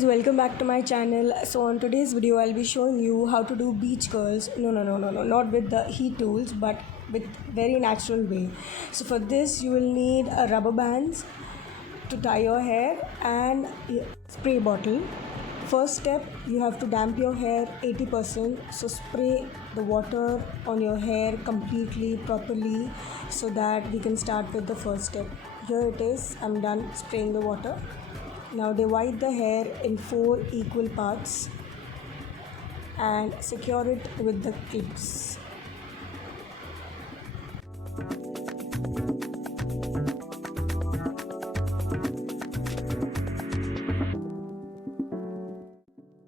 guys, welcome back to my channel. So on today's video I'll be showing you how to do beach curls. No, not with the heat tools but with very natural way. So for this you will need a rubber bands to tie your hair and a spray bottle. First step, you have to damp your hair 80%, so spray the water on your hair completely properly so that we can start with the first step. Here it is, I'm done spraying the water. Now divide the hair in 4 equal parts and secure it with the clips.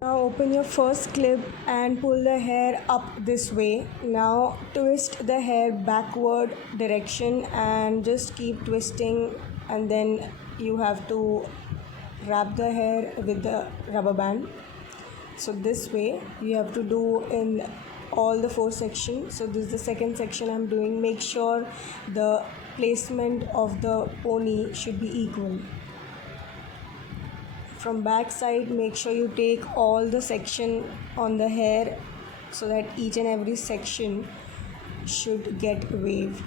Now open your first clip and pull the hair up this way. Now twist the hair backward direction and just keep twisting, and then you have to wrap the hair with the rubber band. So this way you have to do in all the 4 sections. So this is the second section I'm doing. Make sure the placement of the pony should be equal. From back side, make sure you take all the section on the hair so that each and every section should get wave.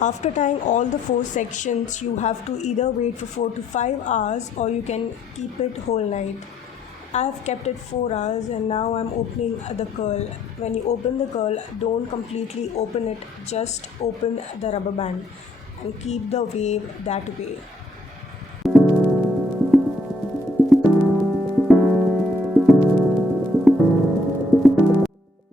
After tying all the 4 sections, you have to either wait for 4 to 5 hours or you can keep it whole night. I have kept it 4 hours and now I'm opening the curl. When you open the curl, don't completely open it, just open the rubber band and keep the wave that way.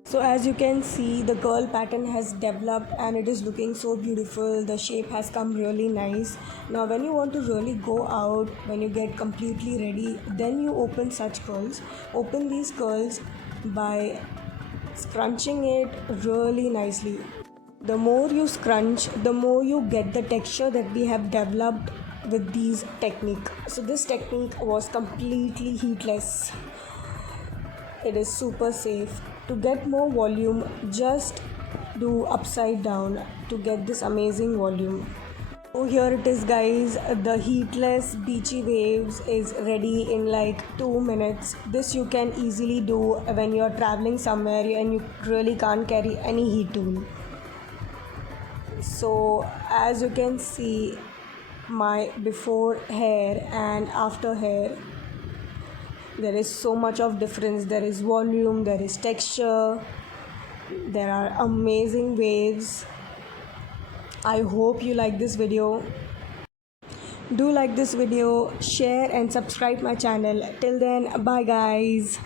So as you can see, the curl pattern has developed and it is looking so beautiful. The shape has come really nice. Now when you want to really go out, when you get completely ready, then you open such curls. Open these curls by scrunching it really nicely. The more you scrunch, the more you get the texture that we have developed with these technique. So this technique was completely heatless. It is super safe. To get more volume, just do upside down to get this amazing volume. So here it is guys, the heatless beachy waves is ready in like 2 minutes. This you can easily do when you are traveling somewhere and you really can't carry any heat tool. So as you can see, my before hair and after hair, there is so much of difference. There is volume, there is texture, there are amazing waves. I hope you like this video. Do like this video, share and subscribe my channel. Till then, bye guys.